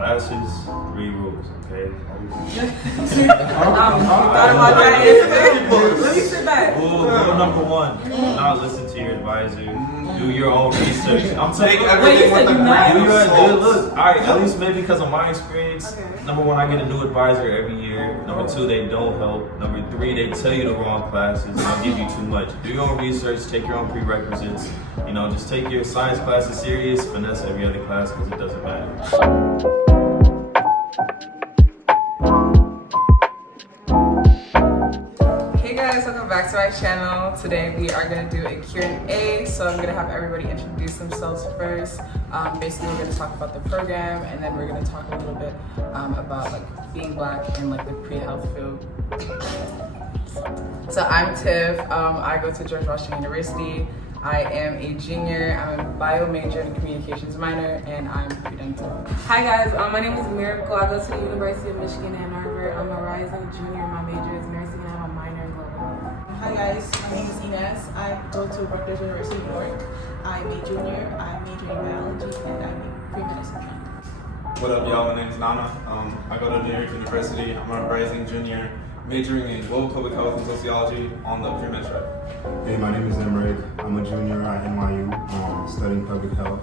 Classes, 3 rules, okay? Thought about that yesterday. Let me sit back. Rule number 1, do not listen to your advisor. Do your own research. I'm taking everything with a look. Alright, at least maybe because of my experience. Okay. Number 1, I get a new advisor every year. Number 2, they don't help. Number 3, they tell you the wrong classes. They'll give you too much. Do your own research, take your own prerequisites. You know, just take your science classes serious, finesse every other class because it doesn't matter. Hey guys, welcome back to my channel. Today we are going to do a Q&A, so I'm going to have everybody introduce themselves first. Basically we're going to talk about the program, and then we're going to talk a little bit about like being black in like the pre-health field. So I'm Tiff. I go to George Washington University. I am a junior. I'm a bio major and a communications minor, and I'm pre-dental. Hi guys, my name is Miracle. I go to the University of Michigan Ann Arbor. I'm a rising junior. My major is nursing, and I have a minor in global health. Hi guys, my name is Ines. I go to Rutgers University of New York. I'm a junior. I major in biology, and I'm a pre-medicine trained. What up, y'all? My name is Nana. I go to New York University. I'm a rising junior, majoring in global public health and sociology on the pre-med track. Hey, my name is Emmerich. I'm a junior at NYU, studying public health.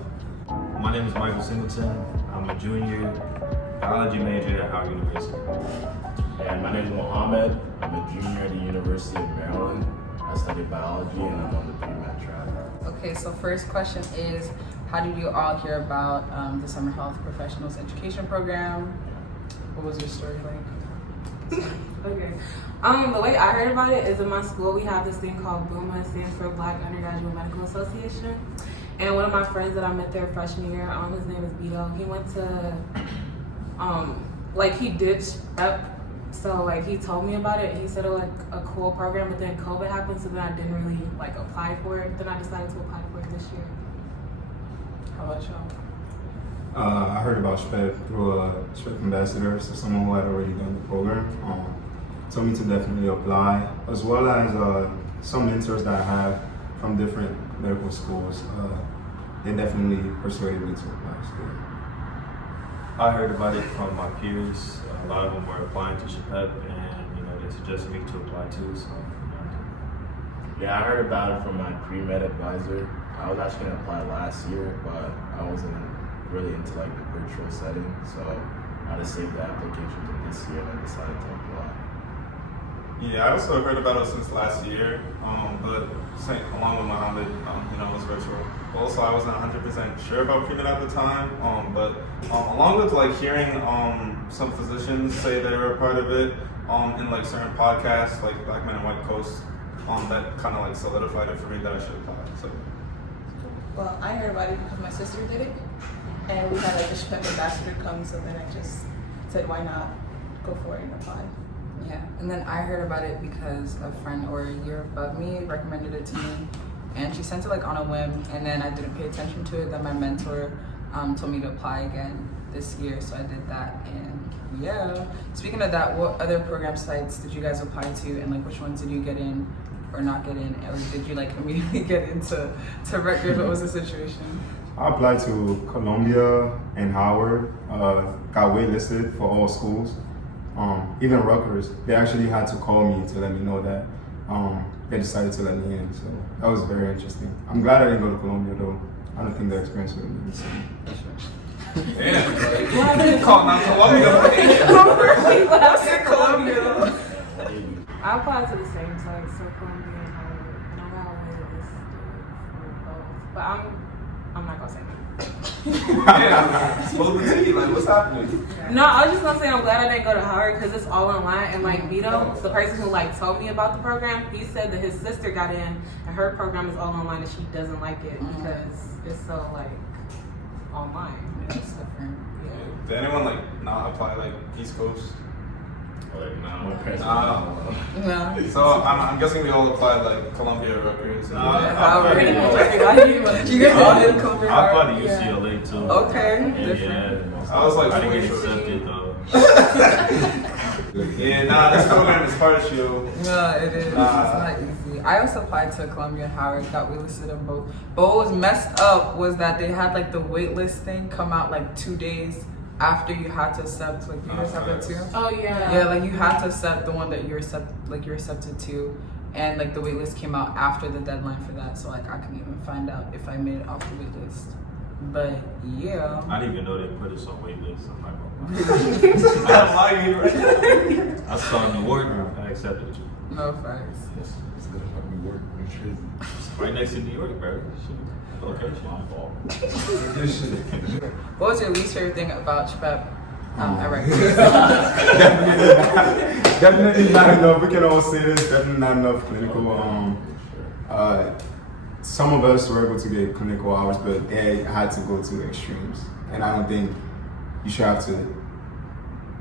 My name is Michael Singleton. I'm a junior biology major at Howard University. And my name is Mohammed. I'm a junior at the University of Maryland. I study biology and I'm on the pre-med track. Okay, so first question is, how did you all hear about the Summer Health Professionals Education Program? What was your story like? Okay. The way I heard about it is in my school we have this thing called BUMA. It stands for Black Undergraduate Medical Association. And one of my friends that I met there freshman year, his name is Beto. He went to, he did Shpep. So like he told me about it. He said it was like a cool program, but then COVID happened, so then I didn't really like apply for it. Then I decided to apply for it this year. How about y'all? I heard about Shpep through a Shpep ambassador, so someone who had already done the program. Told me to definitely apply, as well as some mentors that I have from different medical schools. They definitely persuaded me to apply. So. I heard about it from my peers. A lot of them were applying to Shpep, and they suggested me to apply too. So. Yeah, I heard about it from my pre-med advisor. I was actually gonna apply last year, but I wasn't really into like the virtual setting, so I just saved the application to this year and I decided to apply. Yeah, I also heard about it since last year, but along with Mohammed, it was virtual. Also, I wasn't 100% sure about pre-med at the time, but along with like hearing some physicians say they were a part of it in like certain podcasts, like Black Men and White Coast, that kind of like solidified it for me that I should apply. So. Well, I heard about it because my sister did it, and we had like a Shpep ambassador come, so then I just said, why not go for it and apply. Yeah, and then I heard about it because a friend or a year above me recommended it to me, and she sent it like on a whim, and then I didn't pay attention to it. Then my mentor told me to apply again this year, so I did that. And yeah, speaking of that, what other program sites did you guys apply to, and like which ones did you get in or not get in, or did you like immediately get into Rutgers? What was the situation? I applied to Columbia and Howard, got waitlisted for all schools. Even Rutgers, they actually had to call me to let me know that they decided to let me in. So that was very interesting. I'm glad I didn't go to Columbia though. I don't think the experience would have been the same. Damn, calling out Columbia. Columbia. I applied to the same site, so Columbia and Howard, and I got waited for both. But I'm not gonna say that. Spill the tea, like what's happening? No, I was just gonna say I'm glad I didn't go to Howard because it's all online. And like Beto, the person who like told me about the program, he said that his sister got in and her program is all online and she doesn't like it because it's so like online. It's different. Yeah. Did anyone like not apply like East Coast? My parents No. So I'm guessing we all applied like Columbia, Rutgers. Howard. You guys all did Columbia. I applied to UCLA too. Okay. Yeah. I was like, I didn't get accepted though. Yeah, this program is harsh, yo. No, it is. It's not easy. I also applied to Columbia and Howard, got waitlisted on both. But what was messed up was that they had like the wait list thing come out like 2 days after you had to accept, like you accepted too. Oh yeah. Yeah, like you had to accept the one that you're accepted to, and like the wait list came out after the deadline for that. So like I couldn't even find out if I made it off the wait list. But yeah. I didn't even know they put us on wait lists. I'm not Stop lying right now. gonna lie. I saw in the wardroom. I accepted you. No facts. It's good about me work. Right next to New York, bro. Shit. Location. My fault. What was your least favorite thing about Shpep? At Definitely not enough. We can all say this. Definitely not enough clinical. Some of us were able to get clinical hours, but they had to go to extremes. And I don't think you should have to.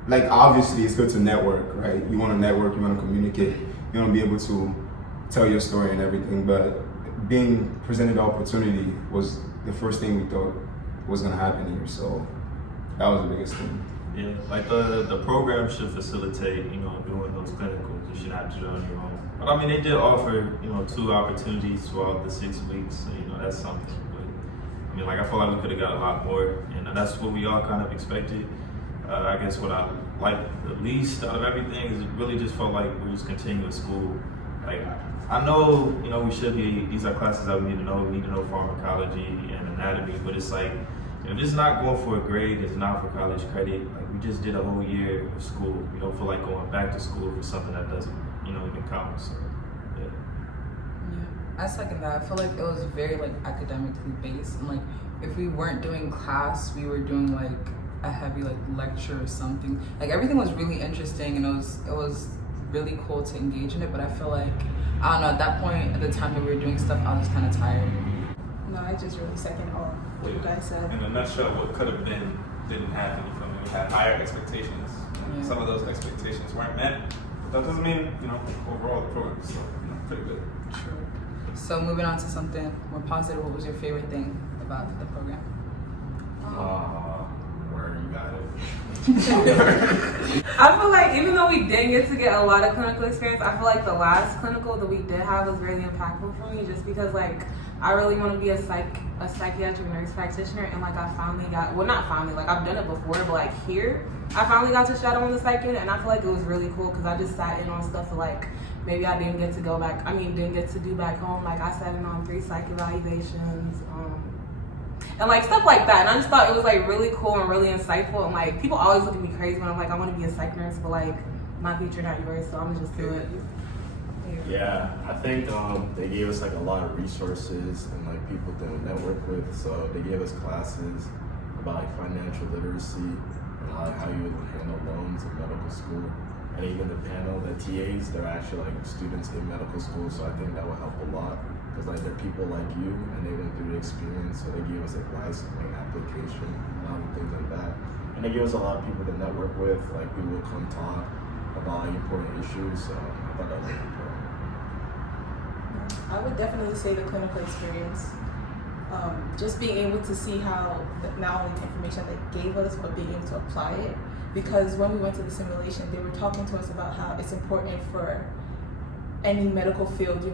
Like, obviously, it's good to network, right? You want to network, you want to communicate, you want to be able to tell your story and everything. But being presented the opportunity was the first thing we thought was going to happen here. So that was the biggest thing. Yeah, like the program should facilitate, doing those clinicals. You should have to do it on your own. But I mean, they did offer, 2 opportunities throughout the 6 weeks. So, that's something. But I mean, like I feel like we could have got a lot more, and that's what we all kind of expected. I guess what I like the least out of everything is it really just felt like we're just continuing school. Like I know, we should be. These are classes that we need to know. We need to know pharmacology and anatomy, but it's like. This is not going for a grade, it's not for college credit. Like we just did a whole year of school. We don't feel like going back to school for something that doesn't, even count. So yeah. I second that. I feel like it was very like academically based, and like if we weren't doing class, we were doing like a heavy like lecture or something. Like everything was really interesting, and it was really cool to engage in it. But I feel like I don't know. At that point, at the time that we were doing stuff, I was just kind of tired. No, I just really second all what you guys said. In a nutshell, what could have been didn't happen. You feel me? We had higher expectations. Yeah. Some of those expectations weren't met. But that doesn't mean, overall the program is still, pretty good. True. So moving on to something more positive, what was your favorite thing about the program? Where you got it. I feel like even though we didn't get to get a lot of clinical experience, I feel like the last clinical that we did have was really impactful for me just because like I really want to be a psychiatric nurse practitioner, and like I finally got, well not finally, like I've done it before, but like here I finally got to shadow on the psych unit, and I feel like it was really cool because I just sat in on stuff that like maybe I didn't get to didn't get to do back home. Like I sat in on 3 psych evaluations, and like stuff like that, and I just thought it was like really cool and really insightful, and like people always look at me crazy when I'm like I want to be a psych nurse, but like my future not yours, so I'm gonna just do it. Yeah, I think they gave us like a lot of resources and like people to network with. So they gave us classes about like financial literacy and like how you would handle loans in medical school, and even the panel, the TAs, they're actually like students in medical school. So I think that will help a lot because like they're people like you and they went through the experience. So they gave us advice on like application and things like that. And they gave us a lot of people to network with. Like people would come talk about like, important issues. So I thought that was really important. I would definitely say the clinical experience. Just being able to see how not only the information they gave us, but being able to apply it. Because when we went to the simulation, they were talking to us about how it's important for any medical field,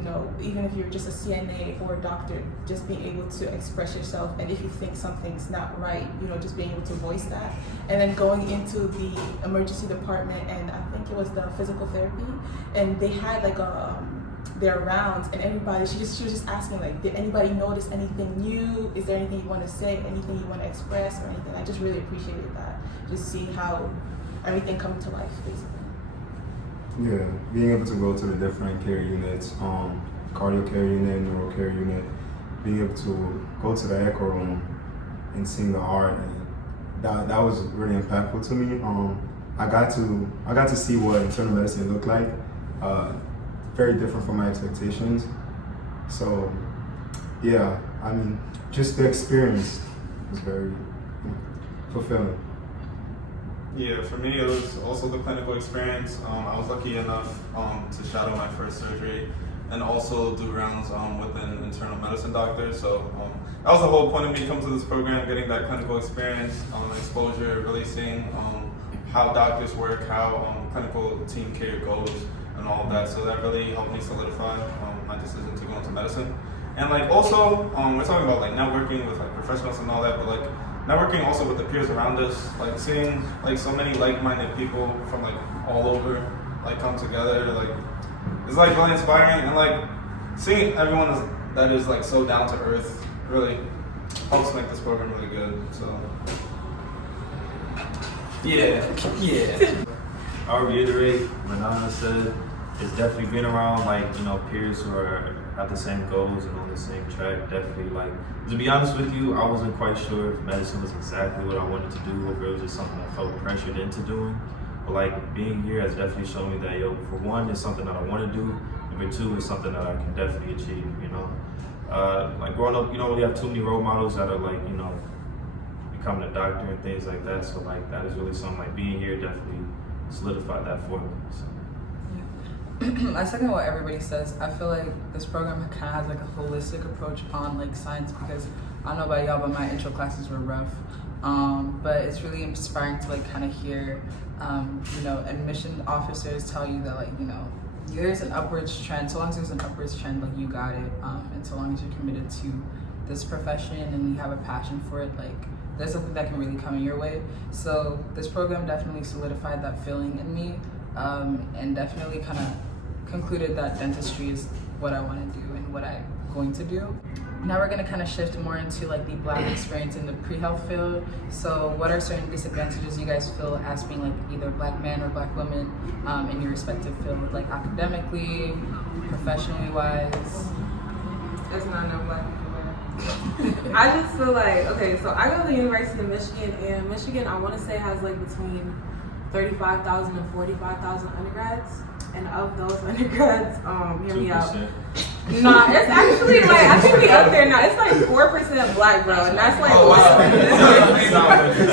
even if you're just a CNA or a doctor, just being able to express yourself. And if you think something's not right, just being able to voice that. And then going into the emergency department, and I think it was the physical therapy, and they had like their rounds, and everybody, she was just asking like, did anybody notice anything new? Is there anything you want to say, anything you want to express or anything? I just really appreciated that. Just see how everything come to life, basically. Yeah, being able to go to the different care units, cardio care unit, neuro care unit, being able to go to the echo room and seeing the heart, and that was really impactful to me. I got to see what internal medicine looked like. Very different from my expectations. So, yeah, I mean, just the experience was very fulfilling. Yeah, for me it was also the clinical experience. I was lucky enough to shadow my first surgery and also do rounds with an internal medicine doctor. So that was the whole point of me coming to this program, getting that clinical experience, exposure, really seeing how doctors work, how clinical team care goes, and all of that. So that really helped me solidify my decision to go into medicine. And like also, we're talking about like networking with like professionals and all that, but like networking also with the peers around us, like seeing like so many like-minded people from like all over like come together, like it's like really inspiring, and like seeing everyone that is like so down to earth really helps make this program really good. So Yeah. I'll reiterate what Nana said. It's definitely been around like, peers who are have the same goals and on the same track. Definitely, like, to be honest with you, I wasn't quite sure if medicine was exactly what I wanted to do, or if it was just something I felt pressured into doing. But like, being here has definitely shown me that, for one, it's something that I want to do. Number two, it's something that I can definitely achieve, Like growing up, we have too many role models that are like, becoming a doctor and things like that. So like, that is really something, like being here definitely solidified that for me. So. I second what everybody says. I feel like this program kind of has like a holistic approach on like science, because I don't know about y'all, but my intro classes were rough. But it's really inspiring to like kind of hear, admission officers tell you that like, there's an upwards trend. So long as there's an upwards trend, like you got it. And so long as you're committed to this profession and you have a passion for it, like there's something that can really come in your way. So this program definitely solidified that feeling in me, and definitely kind of concluded that dentistry is what I want to do and what I'm going to do. Now we're going to kind of shift more into like the Black experience in the pre-health field. So what are certain disadvantages you guys feel as being like either Black man or Black woman in your respective field, like academically, professionally wise? There's not enough Black people there. I just feel like, okay, so I go to the University of Michigan, and Michigan, I want to say, has like between 35,000 and 45,000 undergrads. And of those undergrads, hear me out. Nah, it's actually like, I think we up there now. It's like 4% Black, bro, and that's like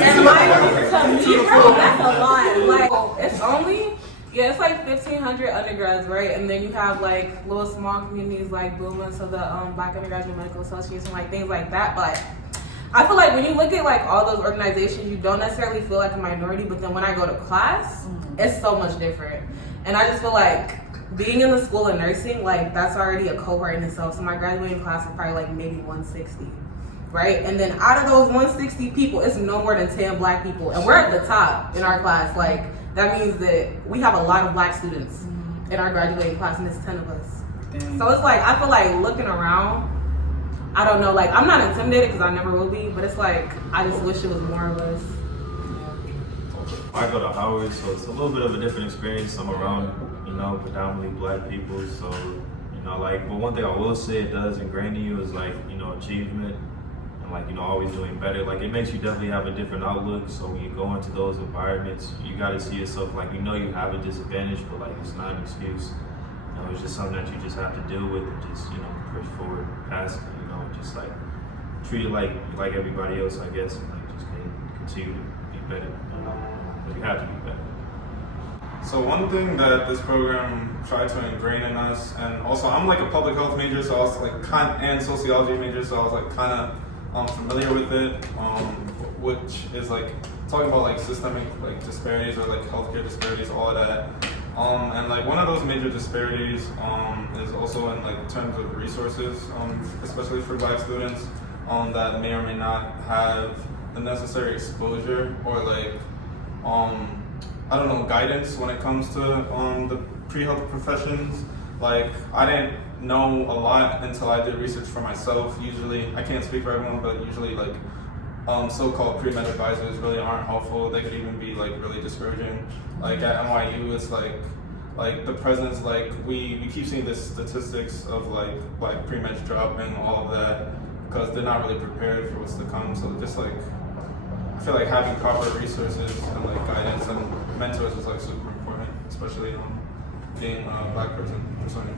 and to me, bro, that's a lot. Like, it's only, it's like 1,500 undergrads, right? And then you have like little small communities like Booma, so the Black Undergraduate Medical Association, like things like that. But I feel like when you look at like all those organizations, you don't necessarily feel like a minority, but then when I go to class, it's so much different. And I just feel like being in the school of nursing, like that's already a cohort in itself. So my graduating class is probably like maybe 160, right? And then out of those 160 people, it's no more than 10 Black people. And we're at the top in our class. Like that means that we have a lot of Black students in our graduating class, and it's 10 of us. Dang. So it's like, I feel like looking around, I don't know, like I'm not intimidated because I never will be, but it's like, I just wish it was more of us. I go to Howard, so it's a little bit of a different experience. I'm around, predominantly Black people, so, but one thing I will say it does ingrain in you is like, achievement and like, always doing better. Like it makes you definitely have a different outlook. So when you go into those environments, you got to see yourself like, you have a disadvantage, but like it's not an excuse. It's just something that you just have to deal with and just, push forward past it, just like treat it like everybody else, I guess, and like just continue to be better, because you have to be better. So one thing that this program tried to ingrain in us, and also I'm like a public health major, so I was like and sociology major, so I was like kind of familiar with it, which is like talking about like systemic like disparities or like healthcare disparities, all of that. And like one of those major disparities is also in like terms of resources, especially for Black students that may or may not have the necessary exposure or like I don't know, guidance when it comes to the pre-health professions. Like I didn't know a lot until I did research for myself. Usually, I can't speak for everyone, but usually like so-called pre-med advisors really aren't helpful. They could even be like really discouraging. Like at NYU, it's like the president's like, we keep seeing the statistics of like pre-med dropping, all of that, because they're not really prepared for what's to come. So just like, I feel like having proper resources and like guidance and mentors is like super important, especially being a Black person pursuing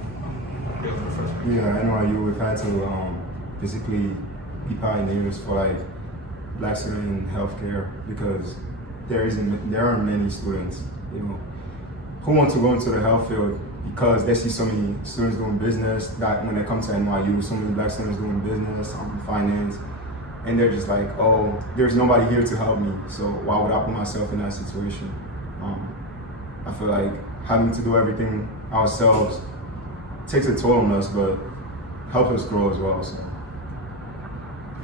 pre-health profession. Yeah, at NYU we've had to basically be pioneers for like Black students in healthcare, because there aren't many students, who want to go into the health field because they see so many students doing business, that when they come to NYU, so many Black students doing business, finance, and they're just like, oh, there's nobody here to help me, so why would I put myself in that situation? I feel like having to do everything ourselves takes a toll on us, but help us grow as well. So.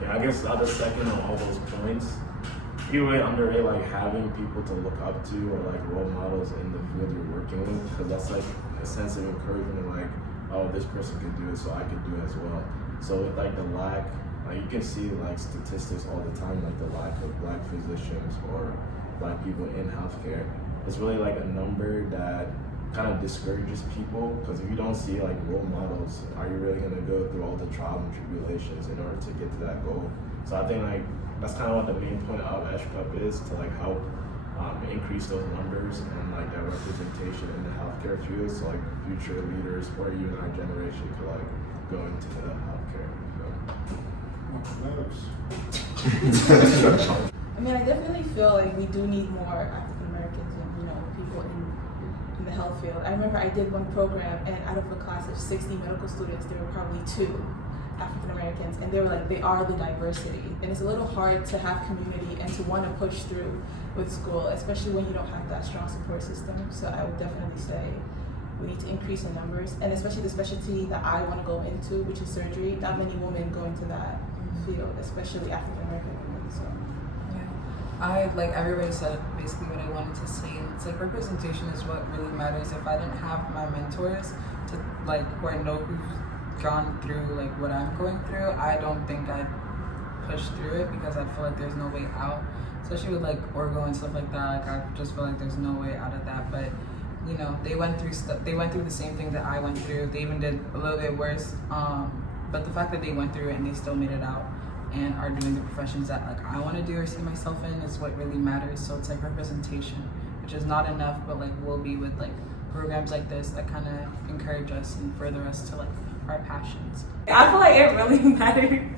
Yeah, I guess I'll just second on all those points. Even under it, like having people to look up to or like role models in the field you're working with, because that's like a sense of encouragement, like, oh, this person can do it, so I can do it as well. So with like the lack, like you can see like statistics all the time, like the lack of black physicians or black people in healthcare. It's really like a number that kind of discourages people, because if you don't see like role models, are you really gonna go through all the trials and tribulations in order to get to that goal? So I think like that's kind of what the main point of Shpep is, to like help increase those numbers and like that representation in the healthcare field, so like future leaders or even our generation could like go into the healthcare. I mean, I definitely feel like we do need more African Americans and, you know, people in the health field. I remember I did one program, and out of a class of 60 medical students, there were probably 2 African Americans, and they were like, they are the diversity. And it's a little hard to have community and to want to push through with school, especially when you don't have that strong support system. So I would definitely say we need to increase in numbers, and especially the specialty that I want to go into, which is surgery. Not many women go into that field, especially African American women. So I, like everybody said basically what I wanted to say. It's like representation is what really matters. If I didn't have my mentors to like who I know who've gone through like what I'm going through, I don't think I'd push through it, because I feel like there's no way out. Especially with like orgo and stuff like that. Like I just feel like there's no way out of that. But you know, they went through the same thing that I went through. They even did a little bit worse. But the fact that they went through it and they still made it out and are doing the professions that like I want to do or see myself in is what really matters. So it's like representation, which is not enough, but like will be with like programs like this that kind of encourage us and further us to like our passions. I feel like it really matters.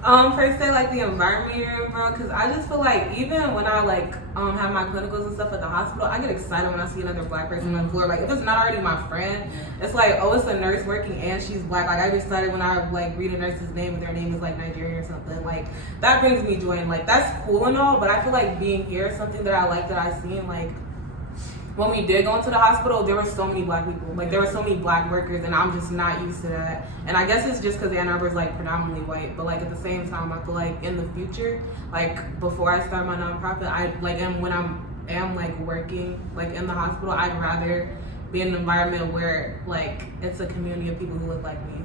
Per se, like the environment you're in, bro. Because I just feel like even when I like have my clinicals and stuff at the hospital, I get excited when I see another black person on the floor. Like if it's not already my friend, it's like, oh, it's a nurse working and she's black. Like I get excited when I like read a nurse's name and their name is like Nigerian or something. Like that brings me joy, and like that's cool and all. But I feel like being here is something that I like, that I seen like. When we did go into the hospital, there were so many black people. Like there were so many black workers, and I'm just not used to that. And I guess it's just because Ann Arbor is like predominantly white. But like at the same time, I feel like in the future, like before I start my nonprofit, I like, and when am like working like in the hospital, I'd rather be in an environment where like it's a community of people who look like me.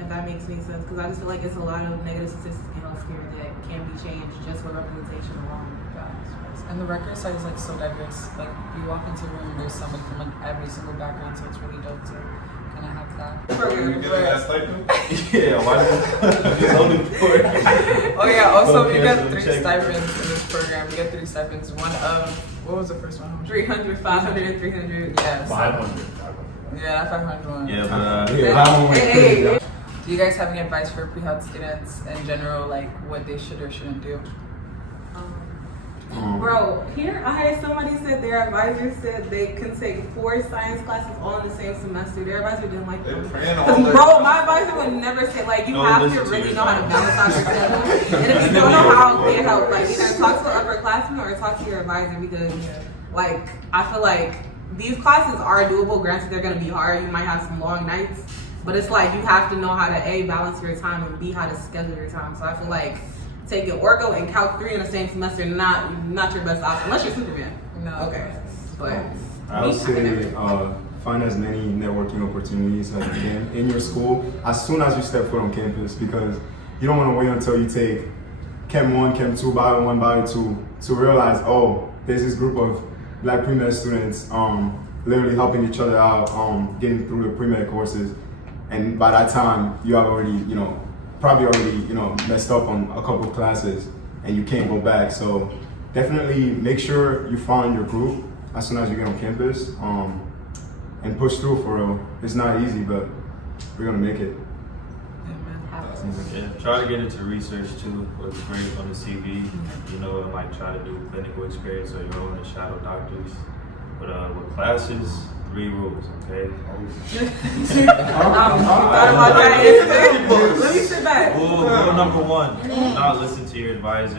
If that makes any sense, because I just feel like it's a lot of negative statistics in healthcare that can be changed just with representation alone. And the record side is like so diverse. Like you walk into a room and there's somebody from like every single background, so it's really dope to kind of have that. Are you getting that stipend? Yeah, why not? It's only 4. Oh yeah, also Okay, we get so 3 check. stipends in this program. We get 3 stipends. One of, what was the first one? How much? 300, 500, and 300. Yeah, so, 500. yeah, that 500 one. Yeah, but Hey. Do you guys have any advice for pre-health students in general, like what they should or shouldn't do? Bro, here I heard somebody said their advisor said they can take 4 science classes all in the same semester. Their advisor didn't like They're them. praying all 'Cause, their bro, my advisor would never say, like, you No, have listen to to really your know how to advisor. balance out your schedule. And if you don't know how, get help. Like, either talk to an upperclassman or talk to your advisor, because, like, I feel like these classes are doable. Granted, they're going to be hard. You might have some long nights. But it's like you have to know how to, A, balance your time, and B, how to schedule your time. So I feel like taking orgo and calc 3 in the same semester not your best option, unless you're Superman. No. Okay. But I would me, say find as many networking opportunities as you can in your school as soon as you step foot on campus, because you don't want to wait until you take Chem 1, Chem 2, Bio 1, Bio 2 to realize, oh, there's this group of black pre-med students literally helping each other out, getting through the pre-med courses. And by that time, you have already, probably already, messed up on a couple of classes and you can't go back. So definitely make sure you find your group as soon as you get on campus and push through for real. It's not easy, but we're gonna make it. Yeah, try to get into research too. What's great on the CV, and like try to do clinical experience so you don't want to shadow doctors. But with classes, 3 rules, okay? Thought about that yesterday. Let me sit back. Rule number 1, do not listen to your advisor.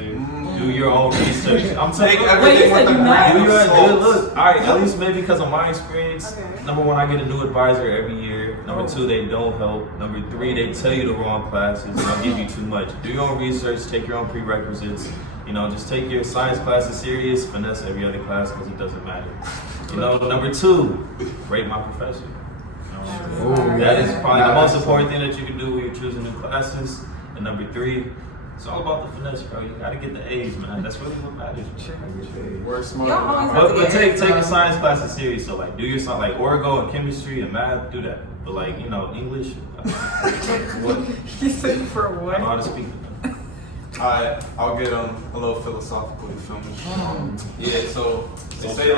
Do your own research. I'm telling you, Wait, you said you know? look. All right, at least maybe because of my experience. Okay. Number 1, I get a new advisor every year. Number 2, they don't help. Number 3, they tell you the wrong classes. They'll give you too much. Do your own research. Take your own prerequisites. You know, just take your science classes serious. Finesse every other class because it doesn't matter. You know, number 2, rate my professor. That is probably the most important thing that you can do when you're choosing new classes. And number 3, it's all about the finesse, bro. You gotta get the A's, man. That's really what matters. Work smart. Y'all always have to But get take A's, your science classes serious. So like, do your like orgo and chemistry and math. Do that. But like, you know, English. What? He said for I what? know how to speak. I'll get a little philosophical, you feel me? Yeah, so they say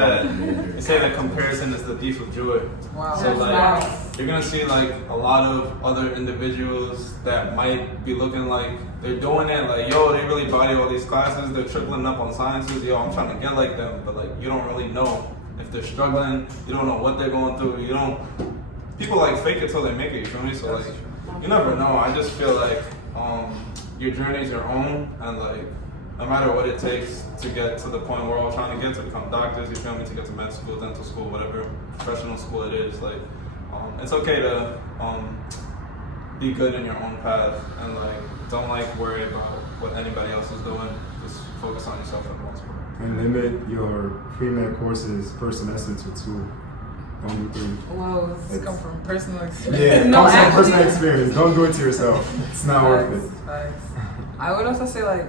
that comparison is the thief of joy. Wow. So like Nice. you're gonna see like a lot of other individuals that might be looking like they're doing it like, yo, they really body all these classes, they're tripling up on sciences, yo, I'm trying to get like them, but like you don't really know if they're struggling, you don't know what they're going through, people like fake it till they make it, you feel me? So like you never know. I just feel like your journey is your own, and like no matter what it takes to get to the point we're all trying to get to become doctors, you feel me, to get to med school, dental school, whatever professional school it is, like it's okay to be good in your own path and like don't like worry about what anybody else is doing. Just focus on yourself for the most part. And limit your pre-med courses per semester to 2. Don't do 3. Whoa, this It's- come from personal experience. Yeah, No, comes from actually- personal experience. Don't do it to yourself. It's not worth it. Facts. I would also say like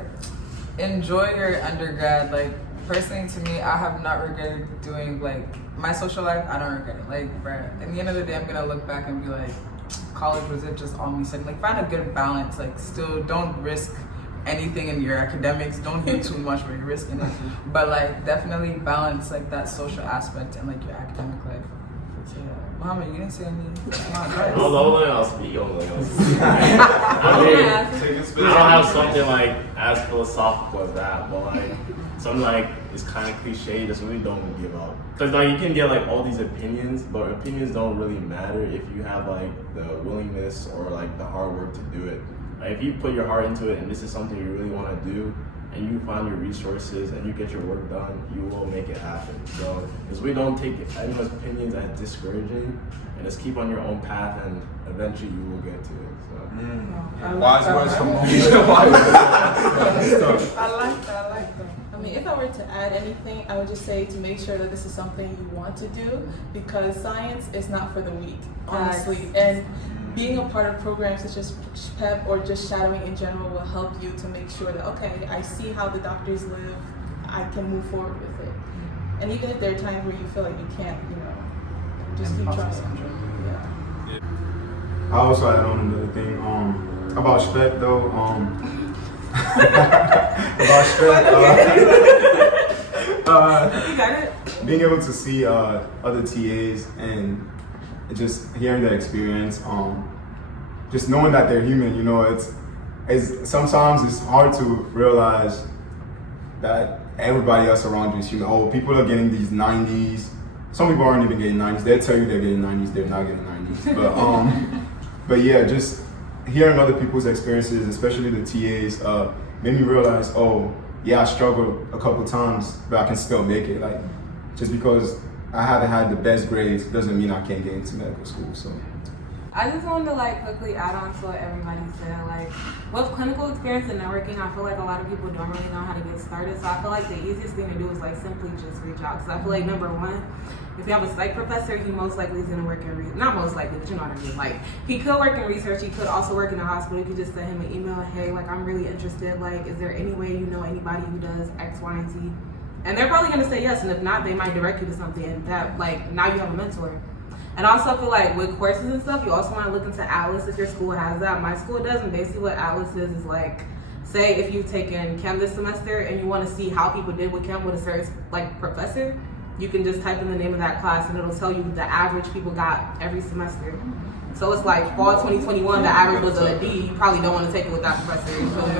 enjoy your undergrad. Like personally to me, I have not regretted doing like my social life. I don't regret it. Like, bruh, at the end of the day, I'm gonna look back and be like, college was it just all me studying? Like find a good balance. Like still don't risk anything in your academics. Don't hit too much where you're risking it. But like definitely balance like that social aspect and like your academic life. So yeah. Muhammad, you didn't say any advice. I'm the only one I'll speak on. I mean, Take this I don't have something like as philosophical as that, but like something like it's kind of cliche. Just really don't give up, because like you can get like all these opinions, but opinions don't really matter if you have like the willingness or like the hard work to do it. Like if you put your heart into it and this is something you really want to do, and you find your resources and you get your work done, you will make it happen. So, because we don't take anyone's opinions as discouraging, and just keep on your own path, and eventually you will get to it. So. Wise words from I like that. I mean, if I were to add anything, I would just say to make sure that this is something you want to do, because science is not for the weak, honestly. And being a part of programs such as Shpep or just shadowing in general will help you to make sure that, okay, I see how the doctors live, I can move forward with it. And even if there are times where you feel like you can't, just keep trying. Yeah. I also add on another thing about Shpep though. About Shpep, You got it? being able to see other TAs and just hearing their experience, just knowing that they're human, it's sometimes it's hard to realize that everybody else around you is human. Oh, people are getting these 90s. Some people aren't even getting 90s. They'll tell you they're getting 90s. They're not getting 90s. But yeah, just hearing other people's experiences, especially the TAs, made me realize, oh, yeah, I struggled a couple times, but I can still make it. Like, just because I haven't had the best grades doesn't mean I can't get into medical school. So I just wanted to quickly add on to what everybody said. With clinical experience and networking, I feel like a lot of people don't really know how to get started. So I feel like the easiest thing to do is simply just reach out. Because I feel like number one, if you have a psych professor, he most likely is going to work in not most likely, but you know what I mean. He could work in research. He could also work in a hospital. You could just send him an email. Hey, I'm really interested. Is there any way you know anybody who does X, Y, and Z? And they're probably going to say yes. And if not, they might direct you to something. And that now you have a mentor. And I also feel like with courses and stuff, you also want to look into ATLAS if your school has that. My school doesn't. Basically what ATLAS is say if you've taken chem this semester and you want to see how people did with chem with a certain professor, you can just type in the name of that class and it'll tell you the average people got every semester. So it's fall 2021, the average was a D. You probably don't want to take it with that professor. You feel me?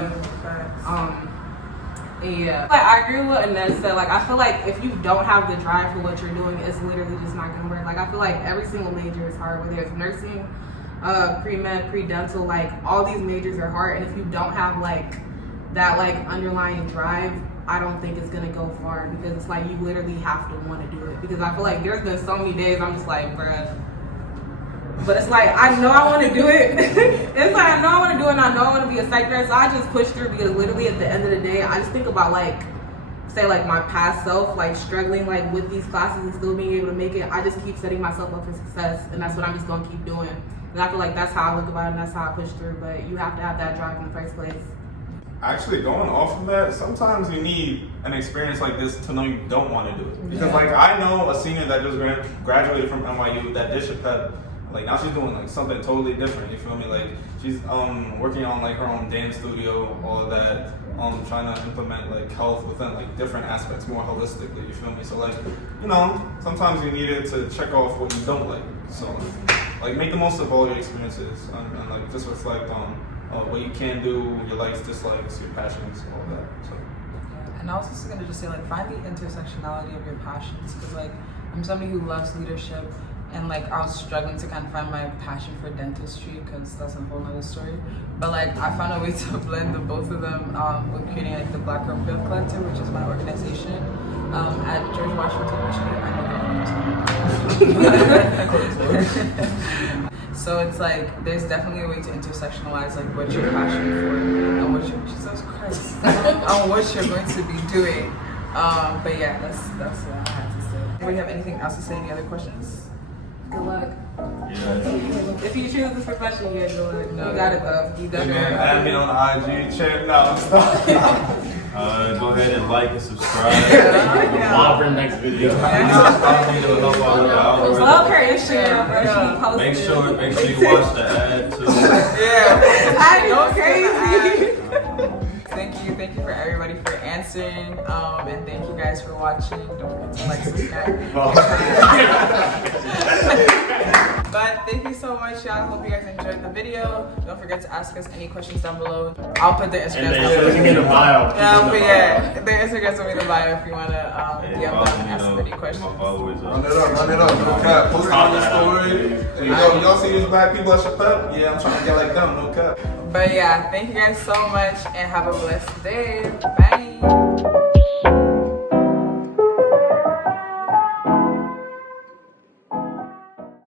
Yeah. Like, I agree with what Inez said. Like, I feel like if you don't have the drive for what you're doing, it's literally just not going to work. Like, I feel like every single major is hard, whether it's nursing, pre-med, pre-dental, like, all these majors are hard. And if you don't have, like, that, like, underlying drive, I don't think it's going to go far because it's like you literally have to want to do it. Because I feel like there's been so many days I'm just like, bruh. But it's like, I know I want to do it. It's like, I know I want to do it and I know I want to be a psych nurse. So I just push through because literally at the end of the day, I just think about like, say like my past self, like struggling like with these classes and still being able to make it. I just keep setting myself up for success and that's what I'm just going to keep doing. And I feel like that's how I look about it and that's how I push through. But you have to have that drive in the first place. Actually, going off of that, sometimes you need an experience like this to know you don't want to do it. Because like I know a senior that just graduated from NYU that did Shpep. Like now she's doing like something totally different. You feel me? Like she's working on like her own dance studio, all of that. Trying to implement like health within like different aspects, more holistically. You feel me? So like, you know, sometimes you need it to check off what you don't like. So like make the most of all your experiences and like just reflect on what you can do, your likes, dislikes, your passions, all that. So. And I was also gonna just say like find the intersectionality of your passions because like I'm somebody who loves leadership. And like I was struggling to kind of find my passion for dentistry because that's a whole other story. But like I found a way to blend the both of them with creating like the Black Girl Field Collective, which is my organization at George Washington University. I know. So it's like there's definitely a way to intersectionalize like what you're passionate for and what you're Jesus Christ and what you're going to be doing. But yeah, that's what I had to say. Do we have anything else to say? Any other questions? Good luck. Yeah. If you choose this profession, you get good luck. No, you got it though. You definitely Man, got add it. me on IG, check now. Go ahead and like and subscribe. Follow for the next video. Love Love her Instagram, bro. She posted. Make sure you watch the ad too. I know crazy. Thank you for everybody for answering, and thank you guys for watching. Don't forget to like, subscribe. But thank you so much, y'all. Hope you guys enjoyed the video. Don't forget to ask us any questions down below. I'll put the Instagram And down then below. in the bio. But yeah, the Instagrams will be in the bio if you want to DM them and ask them any questions. Run it up, no cap. Post it on your story. Hey, y'all see these black people at Shpep? Yeah, I'm trying to get like them, no cap. But yeah, thank you guys so much and have a blessed day. Bye.